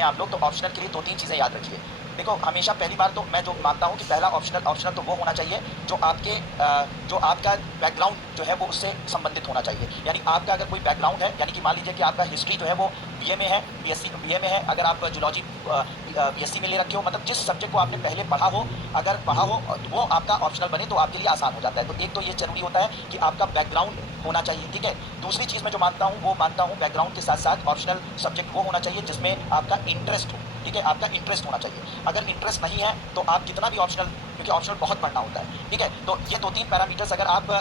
आप लोग तो ऑप्शनल के लिए 2-3 चीज़ें याद रखिए। देखो हमेशा पहली बात तो मैं जो मानता हूँ कि पहला ऑप्शनल ऑप्शनल तो वो होना चाहिए जो जो आपका बैकग्राउंड जो है वो उससे संबंधित होना चाहिए। यानी आपका अगर कोई बैकग्राउंड है, यानी कि मान लीजिए कि आपका हिस्ट्री जो है वो बीए में है, बीए में है, अगर आप जूलॉजी बीएससी में ले रखे हो, मतलब जिस सब्जेक्ट को आपने पहले पढ़ा हो, अगर पढ़ा हो वो आपका ऑप्शनल बने तो आपके लिए आसान हो जाता है। तो एक तो ये ज़रूरी होता है कि आपका बैकग्राउंड होना चाहिए, ठीक है? दूसरी चीज़ मैं जो मानता हूँ वो मानता हूँ बैकग्राउंड के साथ-साथ ऑप्शनल सब्जेक्ट वो होना चाहिए जिसमें आपका इंटरेस्ट हो, ठीक है? आपका इंटरेस्ट होना चाहिए। अगर इंटरेस्ट नहीं है तो आप कितना भी ऑप्शनल, क्योंकि ऑप्शनल बहुत पढ़ना होता है, ठीक है? तो ये 2-3 पैरामीटर्स अगर आप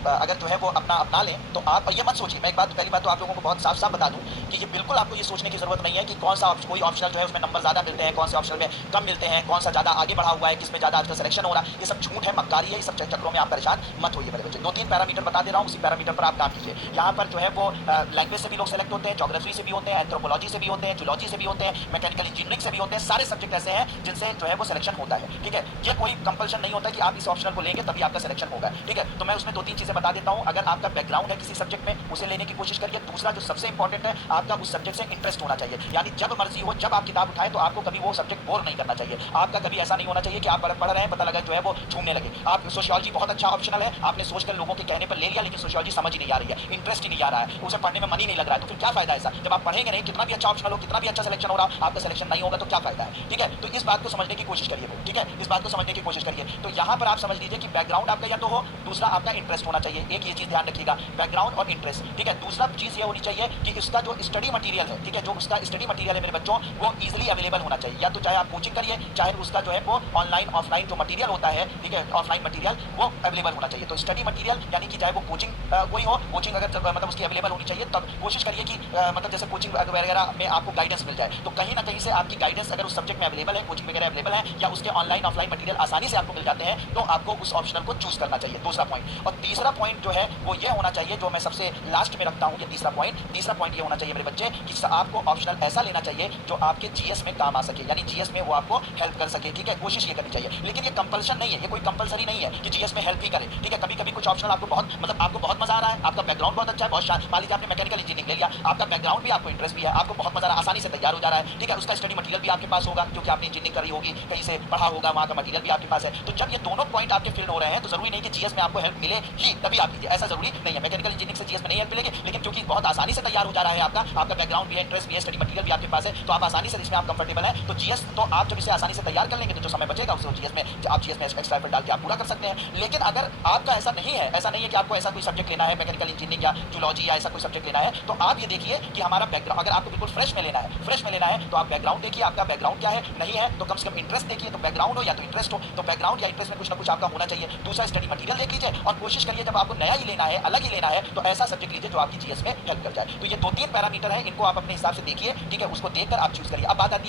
अगर जो है वो अपना लें तो आप, और ये मत सोचिए, मैं एक बात पहली बात तो आप लोगों को बहुत साफ-साफ बता दूँ कि ये बिल्कुल आपको ये सोचने की ज़रूरत नहीं है कि कौन-सा कोई ऑप्शनल जो है उसमें नंबर ज़्यादा मिलते हैं, कौन से ऑप्शनल में कम मिलते हैं, कौन-सा ज़्यादा आगे बढ़ा हुआ है, किसमें ज़्यादा आजकल सिलेक्शन हो रहा है। ये सब झूठ है, मक्कारी है, ये सब चक्करों में आप परेशान मत होइए मेरे बच्चे। 2-3 पैरामीटर बता दे रहा हूँ, उसी पैरामीटर पर आप काम कीजिए। यहाँ पर जो है वो लैंग्वेज से भी लोग सेलेक्ट होते हैं, ज्योग्राफी से भी होते हैं, एंथ्रोपोलॉजी से भी होते हैं, जूलॉजी से भी होते हैं, मैकेनिकल इंजीनियरिंग से भी होते हैं। सारे सब्जेक्ट ऐसे हैं जिनसे जो है वो सिलेक्शन होता है, ठीक है? ये कोई कंपल्शन नहीं होता कि आप इस ऑप्शनल को लेंगे तभी आपका सिलेक्शन होगा, ठीक है? तो मैं उसमें 2-3 चीज़ें बता देता हूँ। अगर आपका बैकग्राउंड है किसी सब्जेक्ट में, उसे लेने की कोशिश करिए। दूसरा जो सबसे इंपॉर्टेंट है, आपका उस सब्जेक्ट से इंटरेस्ट होना चाहिए। यानी जब मर्जी हो, जब आप किताब उठाएं तो आपको कभी वो सब्जेक्ट बोर नहीं करना चाहिए। आपका कभी ऐसा नहीं होना चाहिए कि आप पढ़ रहे हैं, पता लगा जो है वो झूमने लगे। आप सोशियोलॉजी बहुत अच्छा ऑप्शनल है, आपने सोचकर लोगों के कहने पर ले लिया, लेकिन सोशियोलॉजी समझ ही नहीं आ रही है, इंटरेस्ट ही नहीं आ रहा है, उसे पढ़ने में मन ही नहीं लग रहा है, तो फिर क्या फायदा ऐसा? जब आप पढ़ेंगे नहीं, कितना भी अच्छा ऑप्शनल हो, कितना भी अच्छा सिलेक्शन हो रहा हो, आपका सिलेक्शन नहीं होगा तो क्या फायदा है, ठीक है? तो इस बात को समझने की कोशिश करिए, ठीक है? इस बात को समझने की कोशिश करिए। तो यहाँ पर आप समझ लीजिए कि बैकग्राउंड आपका या तो हो, दूसरा आपका इंटरेस्ट होना चाहिए। एक ये चीज़ ध्यान रखिएगा, बैकग्राउंड और इंटरेस्ट, ठीक है? दूसरा चीज़ ये होनी चाहिए कि इसका जो स्टडी मटेरियल है, ठीक है? जो उसका स्टडी मटेरियल है मेरे बच्चों, वो ईजिली अवेलेबल होना चाहिए। या तो चाहे आप कोचिंग करिए, चाहे उसका जो है वो ऑनलाइन ऑफलाइन जो मटेरियल होता है, ठीक है? ऑफलाइन मटेरियल वो अवेलेबल होना चाहिए। तो स्टडी मटेरियल यानी कि चाहे वो कोचिंग कोई हो, कोचिंग अगर मतलब उसकी अवेलेबल होनी चाहिए, तब कोशिश करिए कि मतलब जैसे कोचिंग वगैरह में आपको गाइडेंस मिल जाए, तो कहीं ना कहीं से आपकी गाइडेंस अगर उस सब्जेक्ट में अवेलेबल है, कोचिंग वगैरह अवेलेबल है, या उसके ऑनलाइन ऑफलाइन मटेरियल आसानी से आपको मिल जाते हैं, तो आपको उस ऑप्शनल को चूज करना चाहिए। दूसरा पॉइंट। और तीसरा पॉइंट जो है वो ये होना चाहिए, जो मैं सबसे लास्ट में रखता हूँ, ये तीसरा पॉइंट ये होना चाहिए मेरे बच्चे कि आपको ऑप्शनल ऐसा लेना चाहिए जो आपके जीएस में काम आ सके, यानी जीएस में वो आपको हेल्प कर सके, ठीक है? कोशिश ये करनी चाहिए, लेकिन ये कंपल्शन नहीं है, ये कोई कंपल्सरी नहीं है कि जीएस में हेल्प ही करे, ठीक है? कभी कभी कुछ ऑप्शनल आपको बहुत, मतलब आपको बहुत मजा आ रहा है, आपका बैकग्राउंड बहुत अच्छा है, बहुत शान, मान लीजिए आपने मैकेनिकल इंजीनियरिंग ले लिया, आपका बैकग्राउंड भी, आपको इंटरेस्ट भी है, आपको बहुत मजा आ रहा है, आसानी से तैयार हो जा रहा है, ठीक है? उसका स्टडी मटेरियल भी आपके पास होगा क्योंकि आपने इंजीनियरिंग करी होगी, कहीं से पढ़ा होगा, वहाँ का मटेरियल भी आपके पास है। तो जब ये दोनों पॉइंट आपके फिल हो रहे हैं तो जरूरी नहीं कि जीएस में आपको हेल्प मिले ही तभी आप लीजिए, ऐसा जरूरी नहीं है। मैकेनिकल इंजीनियरिंग से जीएस में नहीं हेल्प मिलेगी, लेकिन क्योंकि बहुत आसानी से तैयार हो जा रहा है आपका बैकग्राउंड भी है, इंटरेस्ट भी है, स्टडी मटेरियल भी आपके पास है, तो आप आसानी से इसमें आप कंफर्टेबल है, तो जीएस तो आप जब इसे आसानी से तैयार कर लेंगे तो जो समय बचेगा उसे जीएस में आप जीएस में एक्स्ट्रा एफर्ट डाल के आप पूरा कर सकते हैं। लेकिन अगर आपका ऐसा नहीं है, ऐसा नहीं है कि आपको ऐसा कोई सब्जेक्ट लेना है, मैकेनिकल इंजीनियरिंग या जूलॉजी या ऐसा कोई सब्जेक्ट लेना है, तो आप ये देखिए कि हमारा बैकग्राउंड, अगर आपको बिल्कुल फ्रेश में लेना है तो आप बैकग्राउंड देखिए, आपका बैकग्राउंड क्या है, नहीं है तो कम से कम इंटरेस्ट देखिए, तो बैकग्राउंड हो या तो इंटरेस्ट हो, तो बैकग्राउंड या इंटरेस्ट में कुछ ना कुछ आपका होना चाहिए। दूसरा स्टडी मटेरियल देख लीजिए और कोशिश करिए जब आपको नया ही लेना है, अलग ही लेना है, तो ऐसा सब्जेक्ट लीजिए जो आपकी जीएस में हेल्प कर जाए। तो ये 2-3 पैरामीटर है, इनको आप अपने हिसाब से देखिए, ठीक है? उसको देखकर आप चूज करिए। अब बात आती है